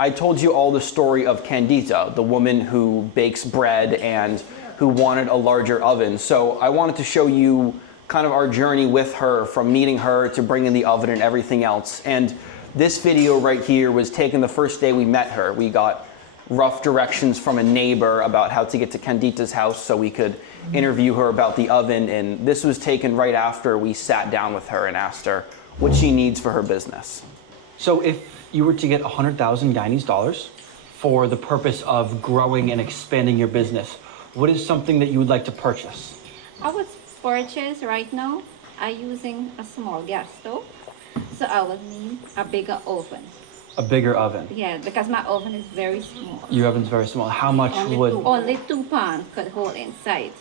I told you all the story of Candita, the woman who bakes bread and who wanted a larger oven. So I wanted to show you kind of our journey with her, from meeting her to bringing the oven and everything else. And this video right here was taken the first day we met her. We got rough directions from a neighbor about how to get to Candita's house so we could interview her about the oven. And this was taken right after we sat down with her and asked her what she needs for her business. So if you were to get 100,000 Guyanese dollars for the purpose of growing and expanding your business, what is something that you would like to purchase? I would purchase right now, I'm using a small gas stove, so I would need a bigger oven. A bigger oven? Yeah, because my oven is very small. Your oven's very small. How much would... Only 2 pounds could hold inside.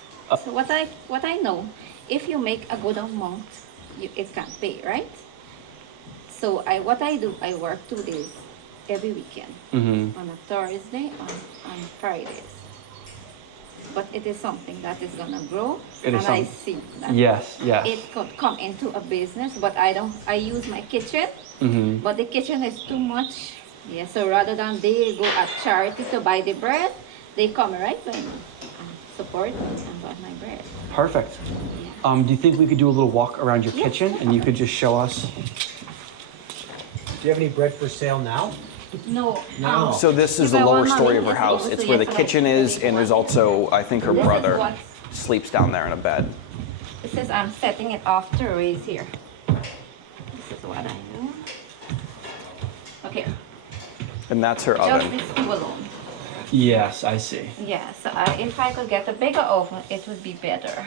So what I know, if you make a good amount, it can pay, right? So what I do, I work 2 days every weekend. On a Thursday, on Fridays. But it is something that is gonna grow, I see that it could come into a business. But I use my kitchen, but the kitchen is too much. Yeah, so rather than they go at charity to buy the bread, they come right by me and support me and buy my bread. Perfect. Yeah. Do you think we could do a little walk around your kitchen and you could just show us? Do you have any bread for sale now? No. So this is the lower story of her house. It's where the kitchen is, and there's also, I think her brother sleeps down there in a bed. This is, I'm setting it off to raise here. This is what I do. Okay. And that's her oven. Just this two alone. Yes, I see. Yeah, so if I could get a bigger oven, it would be better.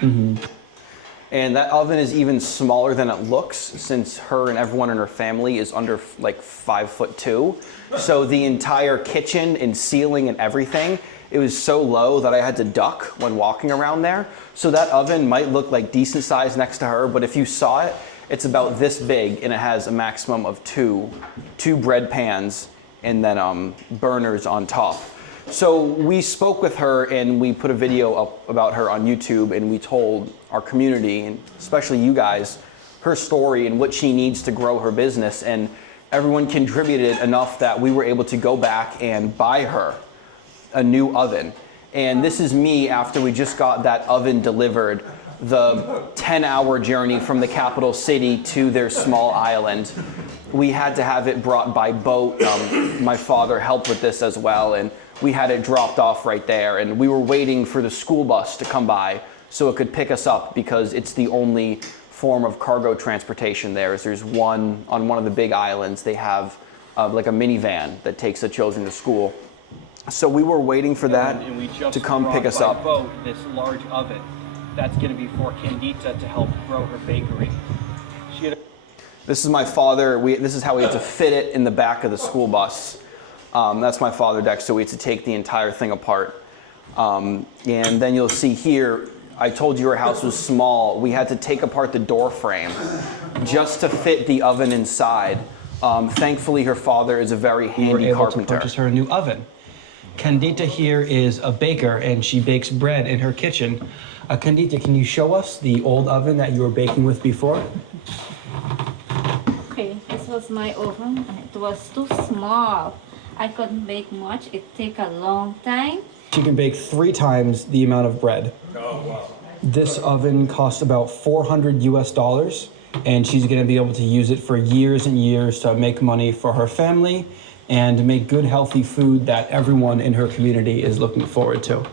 And that oven is even smaller than it looks, since her and everyone in her family is under like 5'2". So the entire kitchen and ceiling and everything, it was so low that I had to duck when walking around there. So that oven might look like decent size next to her, but if you saw it, it's about this big, and it has a maximum of two bread pans and then burners on top. So we spoke with her and we put a video up about her on YouTube, and we told our community, and especially you guys, her story and what she needs to grow her business. And everyone contributed enough that we were able to go back and buy her a new oven. And this is me after we just got that oven delivered, the 10-hour journey from the capital city to their small island. We had to have it brought by boat. My father helped with this as well, and we had it dropped off right there. And we were waiting for the school bus to come by so it could pick us up, because it's the only form of cargo transportation there. There's one on one of the big islands. They have like a minivan that takes the children to school. So we were waiting for that to come pick us up. Boat, this large oven that's going to be for Candita to help grow her bakery. This is my father. This is how we had to fit it in the back of the school bus. That's my father deck, so we had to take the entire thing apart. And then you'll see here, I told you her house was small. We had to take apart the door frame just to fit the oven inside. Thankfully, her father is a very handy carpenter. We were able to purchase her a new oven. Candita here is a baker, and she bakes bread in her kitchen. Candita, can you show us the old oven that you were baking with before? Okay, this was my oven, and it was too small. I couldn't bake much. It take a long time. She can bake 3 times the amount of bread. Oh, wow. This oven costs about $400 US, and she's going to be able to use it for years and years to make money for her family and make good, healthy food that everyone in her community is looking forward to.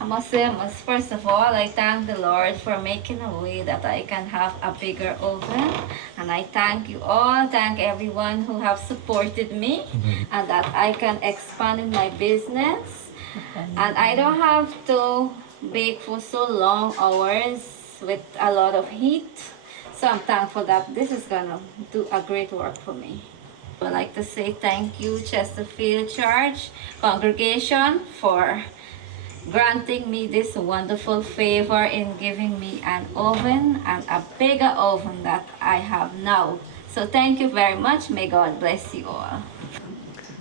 I must say, first of all, I thank the Lord for making a way that I can have a bigger oven. And I thank you all, thank everyone who have supported me, and that I can expand in my business. And I don't have to bake for so long hours with a lot of heat. So I'm thankful that this is gonna do a great work for me. I would like to say thank you, Chesterfield Church congregation, for granting me this wonderful favor in giving me an oven, and a bigger oven that I have now. So thank you very much. May God bless you all.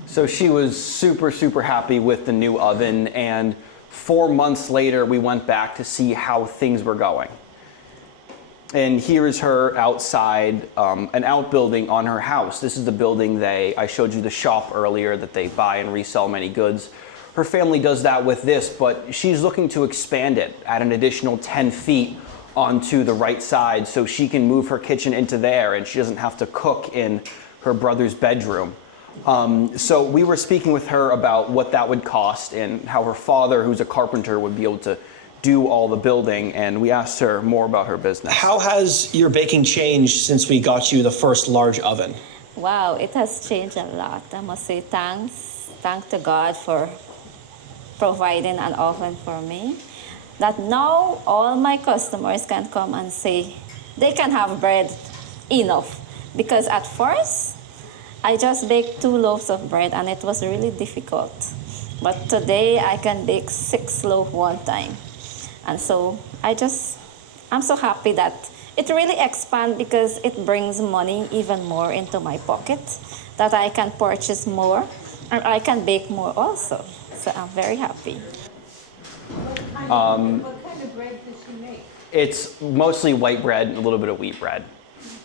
So she was super, super happy with the new oven, and 4 months later we went back to see how things were going. And here is her outside, an outbuilding on her house. This is the building I showed you the shop earlier that they buy and resell many goods. Her family does that with this, but she's looking to expand it at an additional 10 feet onto the right side so she can move her kitchen into there and she doesn't have to cook in her brother's bedroom. So we were speaking with her about what that would cost and how her father, who's a carpenter, would be able to do all the building, and we asked her more about her business. How has your baking changed since we got you the first large oven? Wow, it has changed a lot. I must say thanks to God for providing an oven for me. That now all my customers can come and say they can have bread enough. Because at first, I just baked 2 loaves of bread and it was really difficult. But today I can bake 6 loaves one time. And so I'm so happy that it really expands because it brings money even more into my pocket, that I can purchase more and I can bake more also. So I'm very happy. What kind of bread does she make? It's mostly white bread and a little bit of wheat bread.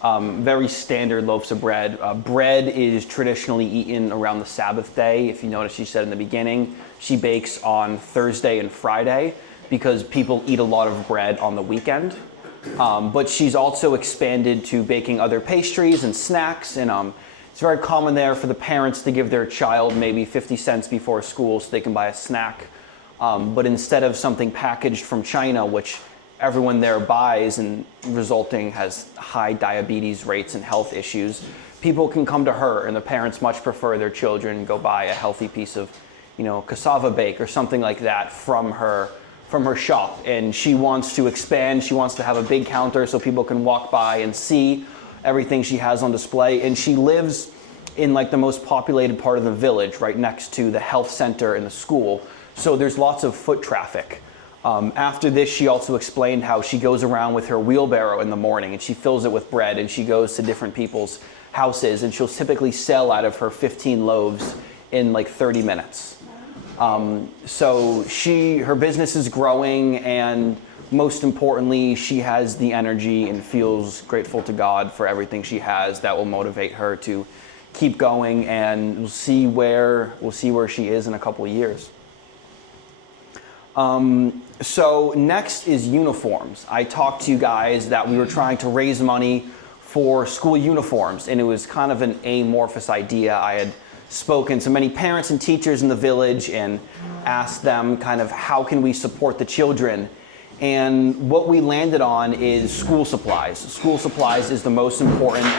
Very standard loaves of bread. Bread is traditionally eaten around the Sabbath day. If you notice, she said in the beginning, she bakes on Thursday and Friday because people eat a lot of bread on the weekend. But she's also expanded to baking other pastries and snacks, and it's very common there for the parents to give their child maybe 50 cents before school so they can buy a snack. But instead of something packaged from China, which everyone there buys and resulting has high diabetes rates and health issues, people can come to her, and the parents much prefer their children go buy a healthy piece of, cassava bake or something like that from her shop. And she wants to expand. She wants to have a big counter so people can walk by and see everything she has on display. And she lives in like the most populated part of the village, right next to the health center and the school. So there's lots of foot traffic. After this, she also explained how she goes around with her wheelbarrow in the morning and she fills it with bread and she goes to different people's houses and she'll typically sell out of her 15 loaves in like 30 minutes. So her business is growing, and most importantly, she has the energy and feels grateful to God for everything she has that will motivate her to keep going, and we'll see where she is in a couple of years. So next is uniforms. I talked to you guys that we were trying to raise money for school uniforms, and it was kind of an amorphous idea. I had spoken to many parents and teachers in the village and asked them kind of how can we support the children. And what we landed on is school supplies. School supplies is the most important,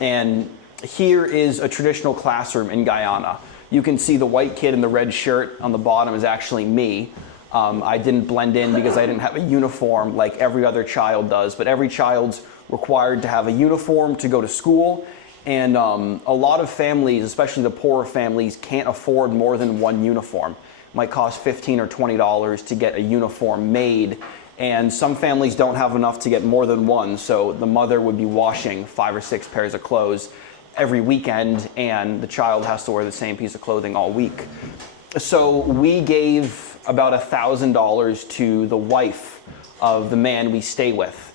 and here is a traditional classroom in Guyana. You can see the white kid in the red shirt on the bottom is actually me. I didn't blend in because I didn't have a uniform like every other child does, but every child's required to have a uniform to go to school. And a lot of families, especially the poorer families, can't afford more than one uniform. It might cost $15 or $20 to get a uniform made. And some families don't have enough to get more than one. So the mother would be washing 5 or 6 pairs of clothes every weekend, and the child has to wear the same piece of clothing all week. So we gave about $1,000 to the wife of the man we stay with.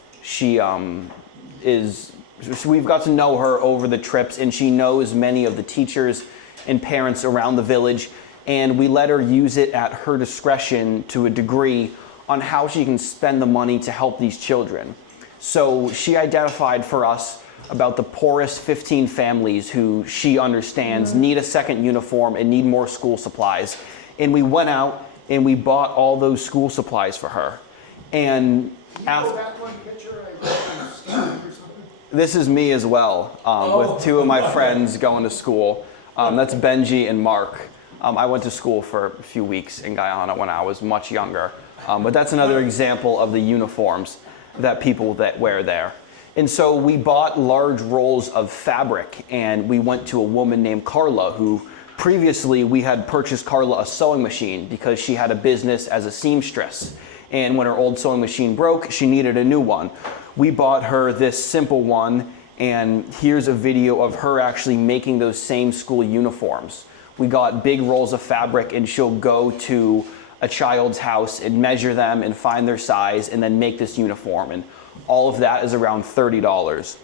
We've got to know her over the trips, and she knows many of the teachers and parents around the village, and we let her use it at her discretion to a degree on how she can spend the money to help these children. So she identified for us about the poorest 15 families who she understands need a second uniform and need more school supplies. And we went out and we bought all those school supplies for her. And after that one picture I got or something? This is me as well, with 2 of my friends going to school. That's Benji and Mark. I went to school for a few weeks in Guyana when I was much younger. But that's another example of the uniforms that people that wear there. And so we bought large rolls of fabric, and we went to a woman named Carla, who previously we had purchased Carla a sewing machine because she had a business as a seamstress. And when her old sewing machine broke, she needed a new one. We bought her this simple one, and here's a video of her actually making those same school uniforms. We got big rolls of fabric, and she'll go to a child's house and measure them and find their size and then make this uniform. And All of that is around $30.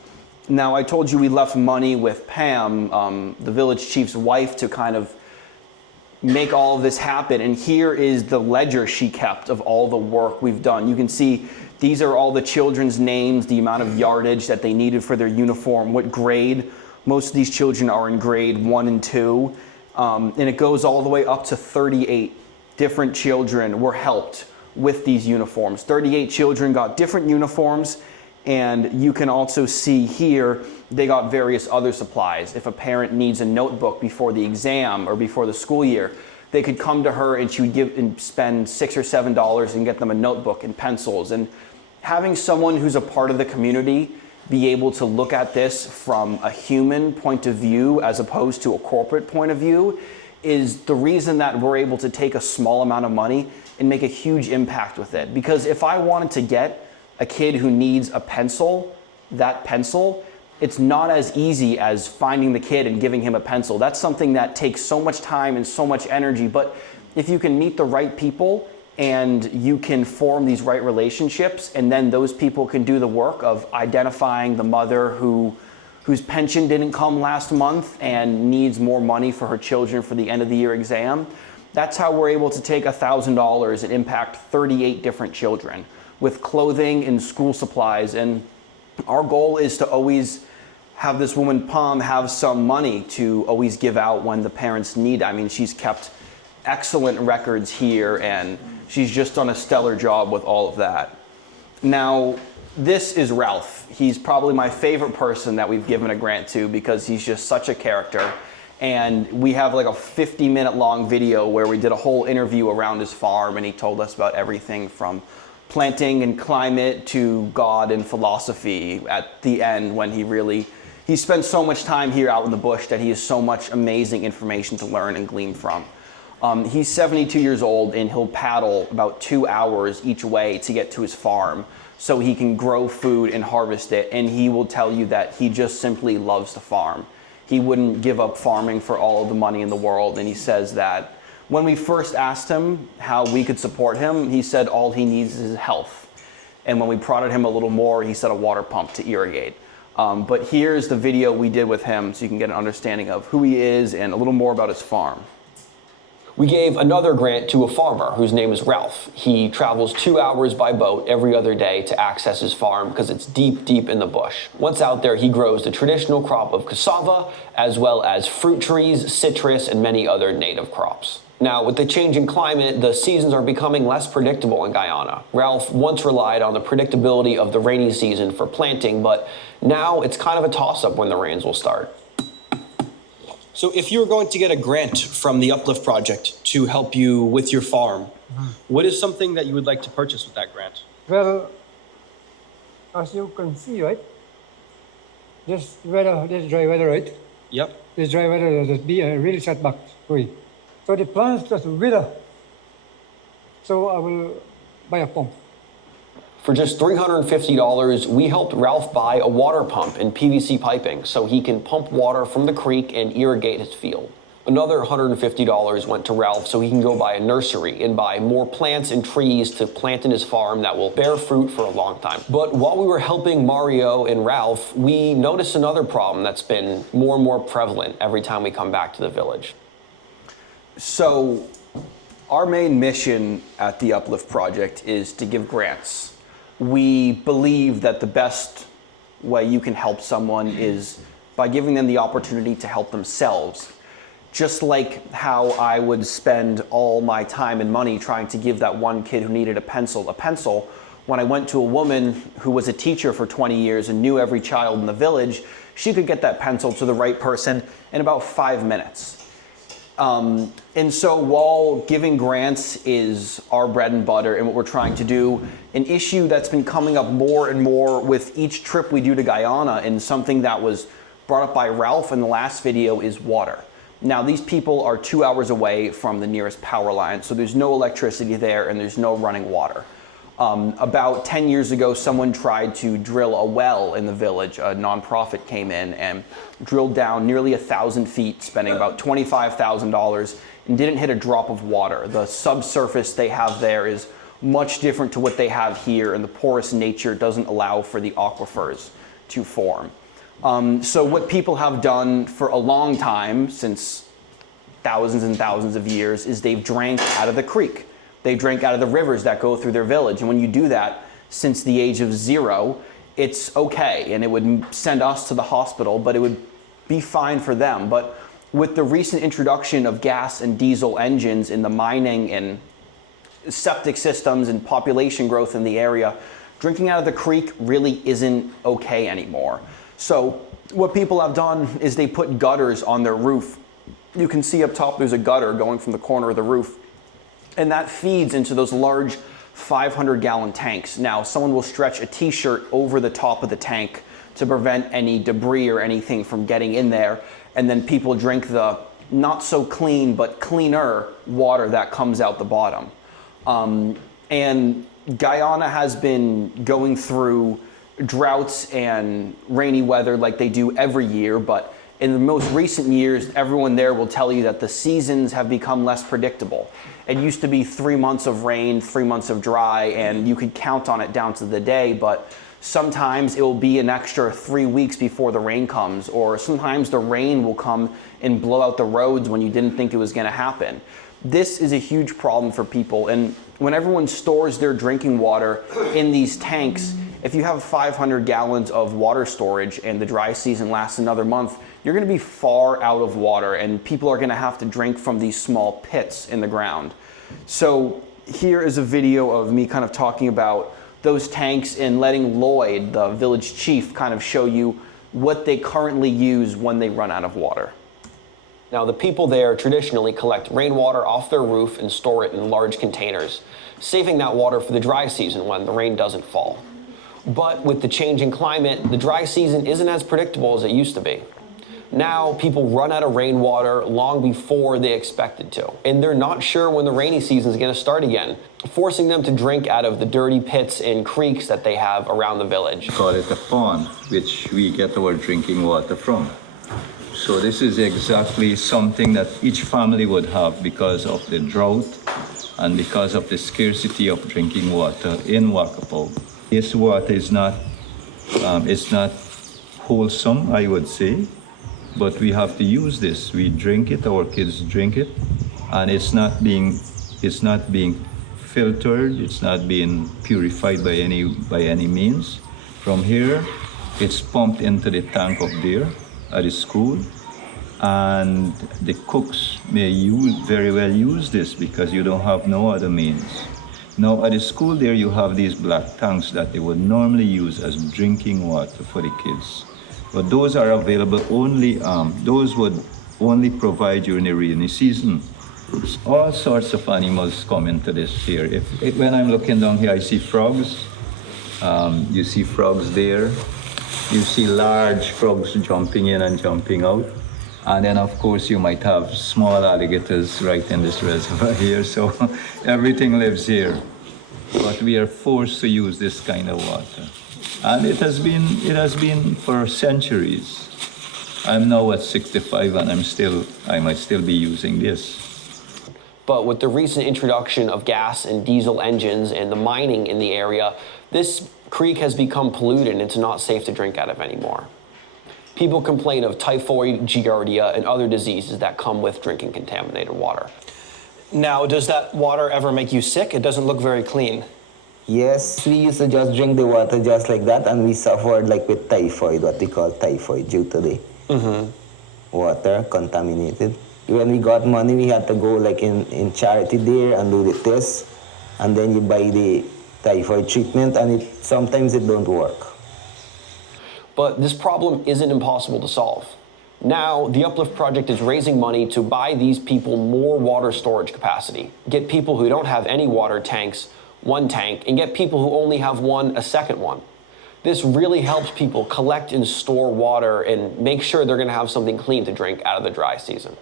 Now, I told you we left money with Pam, the village chief's wife, to kind of make all of this happen. And here is the ledger she kept of all the work we've done. You can see these are all the children's names, the amount of yardage that they needed for their uniform, what grade. Most of these children are in grade 1 and 2. And it goes all the way up to 38 different children were helped with these uniforms. 38 children got different uniforms. And you can also see here, they got various other supplies. If a parent needs a notebook before the exam or before the school year, they could come to her and she would give and spend $6 or $7 and get them a notebook and pencils. And having someone who's a part of the community be able to look at this from a human point of view as opposed to a corporate point of view is the reason that we're able to take a small amount of money and make a huge impact with it. Because if I wanted to get a kid who needs a pencil, that pencil, it's not as easy as finding the kid and giving him a pencil. That's something that takes so much time and so much energy. But if you can meet the right people and you can form these right relationships, and then those people can do the work of identifying the mother whose pension didn't come last month and needs more money for her children for the end of the year exam, that's how we're able to take $1,000 and impact 38 different children with clothing and school supplies. And our goal is to always have this woman, Pam, have some money to always give out when the parents need. I mean, she's kept excellent records here and she's just done a stellar job with all of that. Now, this is Ralph. He's probably my favorite person that we've given a grant to because he's just such a character. And we have like a 50-minute long video where we did a whole interview around his farm and he told us about everything from planting and climate to God and philosophy at the end when he spent so much time here out in the bush that he has so much amazing information to learn and glean from. He's 72 years old and he'll paddle about 2 hours each way to get to his farm so he can grow food and harvest it. And he will tell you that he just simply loves to farm. He wouldn't give up farming for all of the money in the world. And he says that when we first asked him how we could support him, he said all he needs is health. And when we prodded him a little more, he said a water pump to irrigate. But here's the video we did with him so you can get an understanding of who he is and a little more about his farm. We gave another grant to a farmer whose name is Ralph. He travels 2 hours by boat every other day to access his farm because it's deep, deep in the bush. Once out there, he grows the traditional crop of cassava, as well as fruit trees, citrus, and many other native crops. Now, with the changing climate, the seasons are becoming less predictable in Guyana. Ralph once relied on the predictability of the rainy season for planting, but now it's kind of a toss-up when the rains will start. So if you were going to get a grant from the Uplift Project to help you with your farm, what is something that you would like to purchase with that grant? Well, as you can see, right? This weather, this dry weather, right? Yep. This dry weather will be a really setback for you. So the plants just wither. So I will buy a pump. For just $350, we helped Ralph buy a water pump and PVC piping so he can pump water from the creek and irrigate his field. Another $150 went to Ralph so he can go buy a nursery and buy more plants and trees to plant in his farm that will bear fruit for a long time. But while we were helping Mario and Ralph, we noticed another problem that's been more and more prevalent every time we come back to the village. So our main mission at the Uplift Project is to give grants. We believe that the best way you can help someone is by giving them the opportunity to help themselves. Just like how I would spend all my time and money trying to give that one kid who needed a pencil, when I went to a woman who was a teacher for 20 years and knew every child in the village, she could get that pencil to the right person in about 5 minutes. And so while giving grants is our bread and butter and what we're trying to do, an issue that's been coming up more and more with each trip we do to Guyana, and something that was brought up by Ralph in the last video, is water. Now, these people are 2 hours away from the nearest power line, so there's no electricity there and there's no running water. About 10 years ago, someone tried to drill a well in the village. A nonprofit came in and drilled down nearly 1,000 feet, spending about $25,000, and didn't hit a drop of water. The subsurface they have there is much different to what they have here, and the porous nature doesn't allow for the aquifers to form. So what people have done for a long time, since thousands and thousands of years, is they've drank out of the creek. They drank out of the rivers that go through their village. And when you do that since the age of 0, it's okay, and it would send us to the hospital, but it would be fine for them. But with the recent introduction of gas and diesel engines in the mining and septic systems and population growth in the area, drinking out of the creek really isn't okay anymore. So what people have done is they put gutters on their roof. You can see up top there's a gutter going from the corner of the roof, and that feeds into those large 500-gallon tanks. Now, someone will stretch a t-shirt over the top of the tank to prevent any debris or anything from getting in there, and then people drink the not so clean but cleaner water that comes out the bottom. And Guyana has been going through droughts and rainy weather like they do every year, but in the most recent years, everyone there will tell you that the seasons have become less predictable. It used to be 3 months of rain, 3 months of dry, and you could count on it down to the day, but sometimes it will be an extra 3 weeks before the rain comes, or sometimes the rain will come and blow out the roads when you didn't think it was gonna happen. This is a huge problem for people, and when everyone stores their drinking water in these tanks, if you have 500 gallons of water storage and the dry season lasts another month, you're gonna be far out of water, and people are gonna have to drink from these small pits in the ground. So here is a video of me kind of talking about those tanks and letting Lloyd, the village chief, kind of show you what they currently use when they run out of water. Now, the people there traditionally collect rainwater off their roof and store it in large containers, saving that water for the dry season when the rain doesn't fall. But with the changing climate, the dry season isn't as predictable as it used to be. Now, people run out of rainwater long before they expected to, and they're not sure when the rainy season is going to start again, forcing them to drink out of the dirty pits and creeks that they have around the village. We call it a pond, which we get our drinking water from. So this is exactly something that each family would have because of the drought and because of the scarcity of drinking water in Wakapoa. This water is not wholesome, I would say, but we have to use this. We drink it, our kids drink it, and it's not being filtered, it's not being purified by any means. From here, it's pumped into the tank up there at the school, and the cooks may very well use this because you don't have no other means. Now at the school there you have these black tanks that they would normally use as drinking water for the kids. But those are available only, those would only provide during the rainy season. All sorts of animals come into this here. When I'm looking down here, I see frogs. You see frogs there. You see large frogs jumping in and jumping out. And then of course you might have small alligators right in this reservoir here. So everything lives here. But we are forced to use this kind of water. And it has been for centuries. I'm now at 65 and I might still be using this. But with the recent introduction of gas and diesel engines and the mining in the area, this creek has become polluted and it's not safe to drink out of anymore. People complain of typhoid, giardia, and other diseases that come with drinking contaminated water. Now, does that water ever make you sick? It doesn't look very clean. Yes, we used to just drink the water just like that, and we suffered like with typhoid, what we call typhoid, due to the water contaminated. When we got money, we had to go like in charity there and do the test, and then you buy the typhoid treatment, and sometimes it don't work. But this problem isn't impossible to solve. Now, the Uplift Project is raising money to buy these people more water storage capacity, get people who don't have any water tanks one tank, and get people who only have one a second one. This really helps people collect and store water and make sure they're going to have something clean to drink out of the dry season.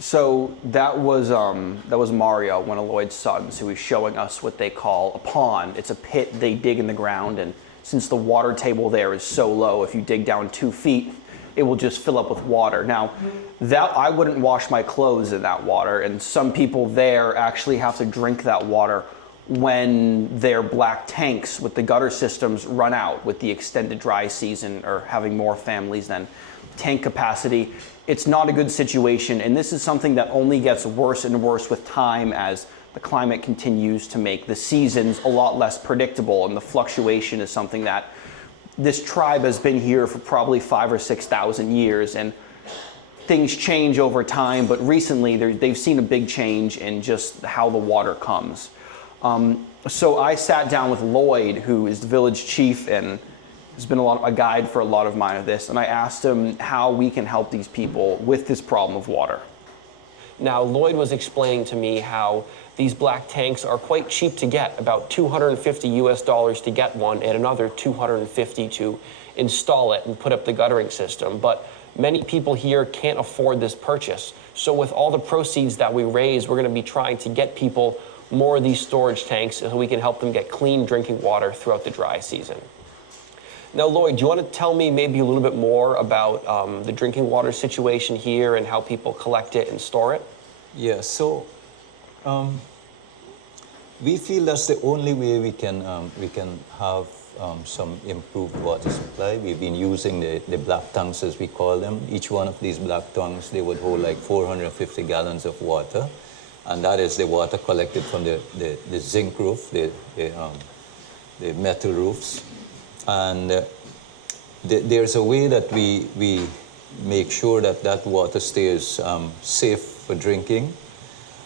So that was Mario, one of Lloyd's sons, who was showing us what they call a pond. It's a pit they dig in the ground, and since the water table there is so low, if you dig down 2 feet, it will just fill up with water. Now, that I wouldn't wash my clothes in that water, and some people there actually have to drink that water when their black tanks with the gutter systems run out with the extended dry season or having more families than tank capacity. It's not a good situation, and this is something that only gets worse and worse with time as the climate continues to make the seasons a lot less predictable, and the fluctuation is something that this tribe has been here for probably 5,000 or 6,000 years, and things change over time, but recently they've seen a big change in just how the water comes. So I sat down with Lloyd, who is the village chief and has been a guide for a lot of mine of this, and I asked him how we can help these people with this problem of water. Now, Lloyd was explaining to me how these black tanks are quite cheap to get, about $250 to get one and another $250 to install it and put up the guttering system. But many people here can't afford this purchase. So with all the proceeds that we raise, we're going to be trying to get people more of these storage tanks so we can help them get clean drinking water throughout the dry season. Now, Lloyd, do you want to tell me maybe a little bit more about the drinking water situation here and how people collect it and store it? Yeah, so we feel that's the only way we can have some improved water supply. We've been using the black tanks, as we call them. Each one of these black tanks, they would hold like 450 gallons of water, and that is the water collected from the zinc roof, the metal roofs. And there's a way that we make sure that that water stays safe for drinking.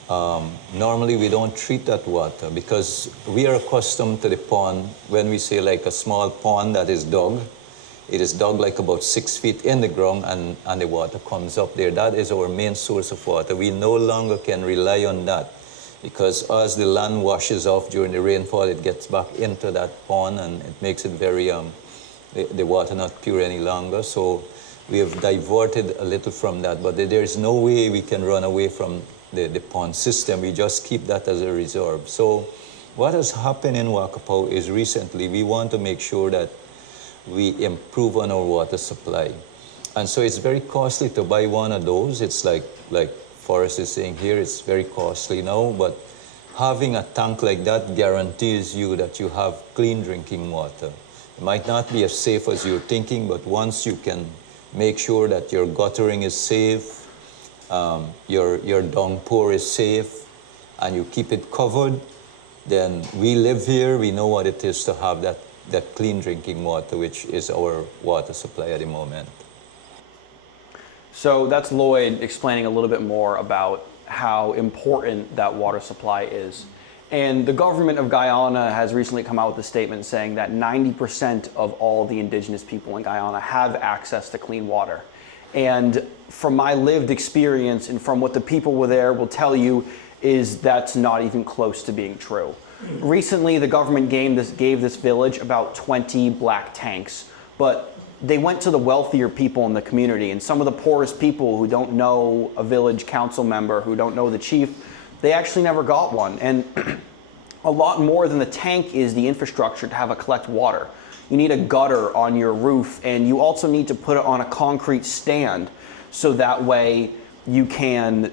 Normally we don't treat that water because we are accustomed to the pond. When we say like a small pond that is dug, it is dug like about 6 feet in the ground, and the water comes up there. That is our main source of water. We no longer can rely on that because as the land washes off during the rainfall, it gets back into that pond and it makes it very, the water not pure any longer. So we have diverted a little from that, but there is no way we can run away from the pond system. We just keep that as a reserve. So what has happened in Wakapoa is recently we want to make sure that we improve on our water supply. And so it's very costly to buy one of those. It's like Forrest is saying here, it's very costly now, but having a tank like that guarantees you that you have clean drinking water. It might not be as safe as you're thinking, but once you can make sure that your guttering is safe, your downpour is safe, and you keep it covered, then we live here, we know what it is to have that clean drinking water, which is our water supply at the moment. So that's Lloyd explaining a little bit more about how important that water supply is. And the government of Guyana has recently come out with a statement saying that 90% of all the indigenous people in Guyana have access to clean water. And from my lived experience and from what the people were there will tell you is that's not even close to being true. Recently, the government gave this village about 20 black tanks, but they went to the wealthier people in the community, and some of the poorest people who don't know a village council member, who don't know the chief, they actually never got one. And a lot more than the tank is the infrastructure to have a collect water. You need a gutter on your roof, and you also need to put it on a concrete stand so that way you can,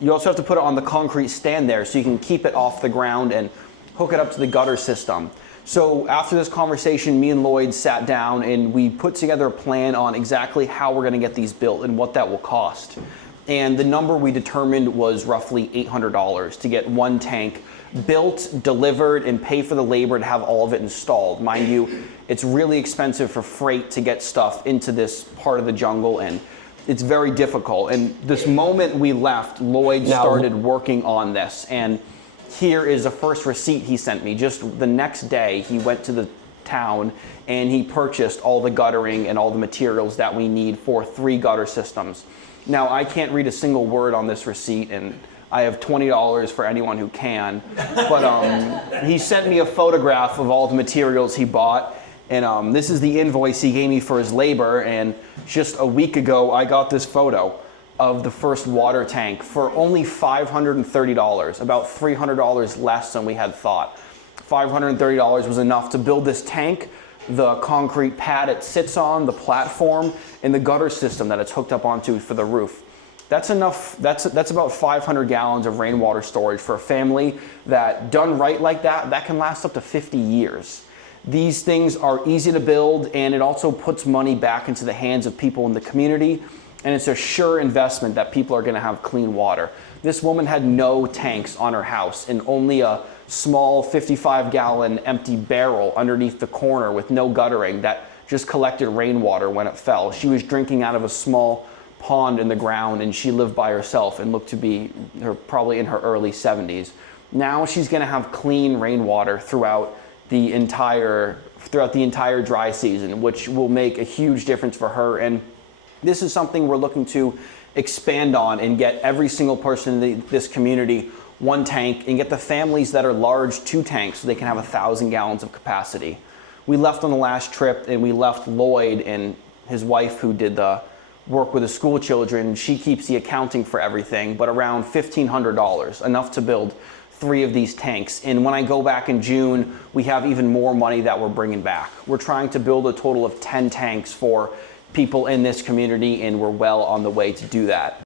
you also have to put it on the concrete stand there so you can keep it off the ground and hook it up to the gutter system. So after this conversation, me and Lloyd sat down and we put together a plan on exactly how we're going to get these built and what that will cost. And the number we determined was roughly $800 to get one tank built, delivered, and pay for the labor to have all of it installed. Mind you, it's really expensive for freight to get stuff into this part of the jungle, and it's very difficult. And this moment we left, Lloyd started working on this, and here is a first receipt he sent me. Just the next day, he went to the town and he purchased all the guttering and all the materials that we need for 3 gutter systems. Now, I can't read a single word on this receipt, and I have $20 for anyone who can, but he sent me a photograph of all the materials he bought, and this is the invoice he gave me for his labor, and just a week ago, I got this photo of the first water tank for only $530, about $300 less than we had thought. $530 was enough to build this tank, the concrete pad it sits on, the platform, and the gutter system that it's hooked up onto for the roof. That's enough, that's about 500 gallons of rainwater storage for a family that, done right like that, that can last up to 50 years. These things are easy to build, and it also puts money back into the hands of people in the community, and it's a sure investment that people are gonna have clean water. This woman had no tanks on her house and only a small 55-gallon empty barrel underneath the corner with no guttering that just collected rainwater when it fell. She was drinking out of a small pond in the ground, and she lived by herself and looked to be probably in her early 70s. Now she's going to have clean rainwater throughout the entire dry season, which will make a huge difference for her. And this is something we're looking to expand on and get every single person in this community one tank, and get the families that are large 2 tanks so they can have 1,000 gallons of capacity. We left on the last trip, and we left Lloyd and his wife, who did the work with the school children. She keeps the accounting for everything, but around $1,500, enough to build 3 of these tanks. And when I go back in June, we have even more money that we're bringing back. We're trying to build a total of 10 tanks for people in this community, and we're well on the way to do that.